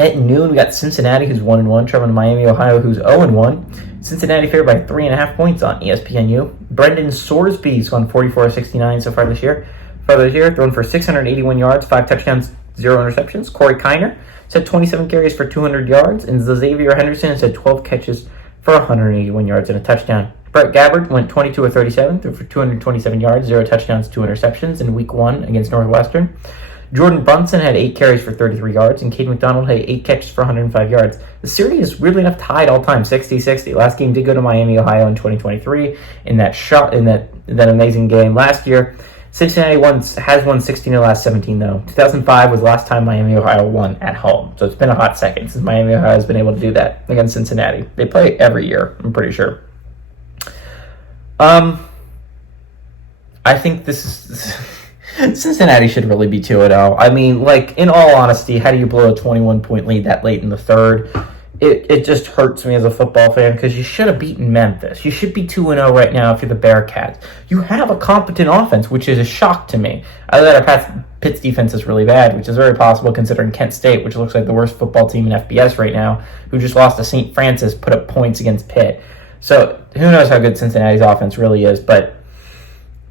At noon, we got Cincinnati, who's 1-1, traveling to Miami, Ohio, who's 0-1. Cincinnati favored by 3.5 points on ESPNU. Brendan Sorsby's gone 44-69 so far this year. Thrown for 681 yards, 5 touchdowns, 0 interceptions. Corey Kiner has had 27 carries for 200 yards, and Xavier Henderson has had 12 catches for 181 yards and a touchdown. Brett Gabbard went 22-37, threw for 227 yards, 0 touchdowns, 2 interceptions in Week 1 against Northwestern. Jordan Brunson had 8 carries for 33 yards, and Cade McDonald had 8 catches for 105 yards. The series is weirdly enough tied all time, 60-60. Last game did go to Miami, Ohio in 2023 in that amazing game last year. Cincinnati has won 16 of the last 17, though. 2005 was the last time Miami, Ohio won at home. So it's been a hot second since Miami, Ohio has been able to do that against Cincinnati. They play every year, I'm pretty sure. I think this is... Cincinnati should really be 2-0. I mean, like, in all honesty, how do you blow a 21-point lead that late in the third? It just hurts me as a football fan because you should have beaten Memphis. You should be 2-0 right now if you're the Bearcats. You have a competent offense, which is a shock to me. I thought our Pitt's defense is really bad, which is very possible considering Kent State, which looks like the worst football team in FBS right now, who just lost to St. Francis, put up points against Pitt. So who knows how good Cincinnati's offense really is, but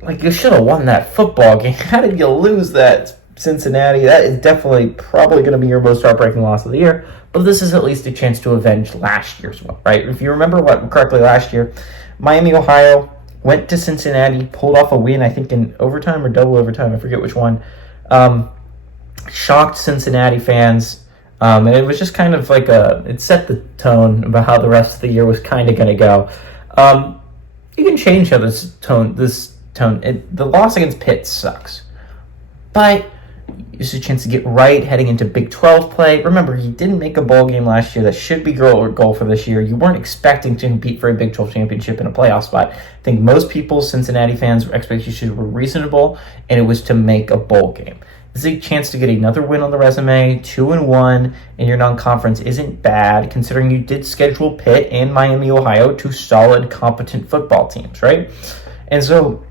like, you should have won that football game. How did you lose that, Cincinnati? That is definitely probably going to be your most heartbreaking loss of the year, but this is at least a chance to avenge last year's one, right? If you remember correctly last year, Miami, Ohio went to Cincinnati, pulled off a win, I think in overtime or double overtime, I forget which one, shocked Cincinnati fans, and it was just kind of like it set the tone about how the rest of the year was kind of going to go. You can change how the loss against Pitt sucks, but it's a chance to get right heading into Big 12 play. Remember, you didn't make a bowl game last year. That should be goal for this year. You weren't expecting to compete for a Big 12 championship in a playoff spot. I think most people's Cincinnati fans' expectations were reasonable, and it was to make a bowl game. This is a chance to get another win on the resume. 2-1 in your non-conference isn't bad, considering you did schedule Pitt and Miami, Ohio, 2 solid, competent football teams, right? And so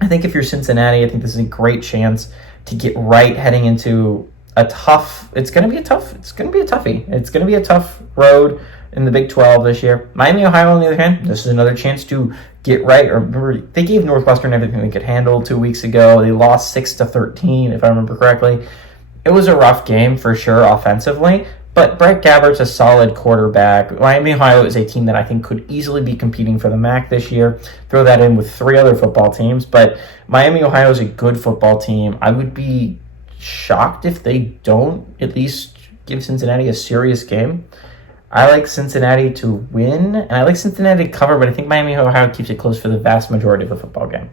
I think if you're Cincinnati, I think this is a great chance to get right heading into it's going to be a toughie. It's going to be a tough road in the Big 12 this year. Miami, Ohio, on the other hand, this is another chance to get right. Remember, they gave Northwestern everything they could handle 2 weeks ago. They lost 6-13, if I remember correctly. It was a rough game for sure offensively, but Brett Gabbard's a solid quarterback. Miami, Ohio is a team that I think could easily be competing for the MAC this year. Throw that in with 3 other football teams, but Miami, Ohio is a good football team. I would be shocked if they don't at least give Cincinnati a serious game. I like Cincinnati to win, and I like Cincinnati to cover, but I think Miami, Ohio keeps it close for the vast majority of the football game.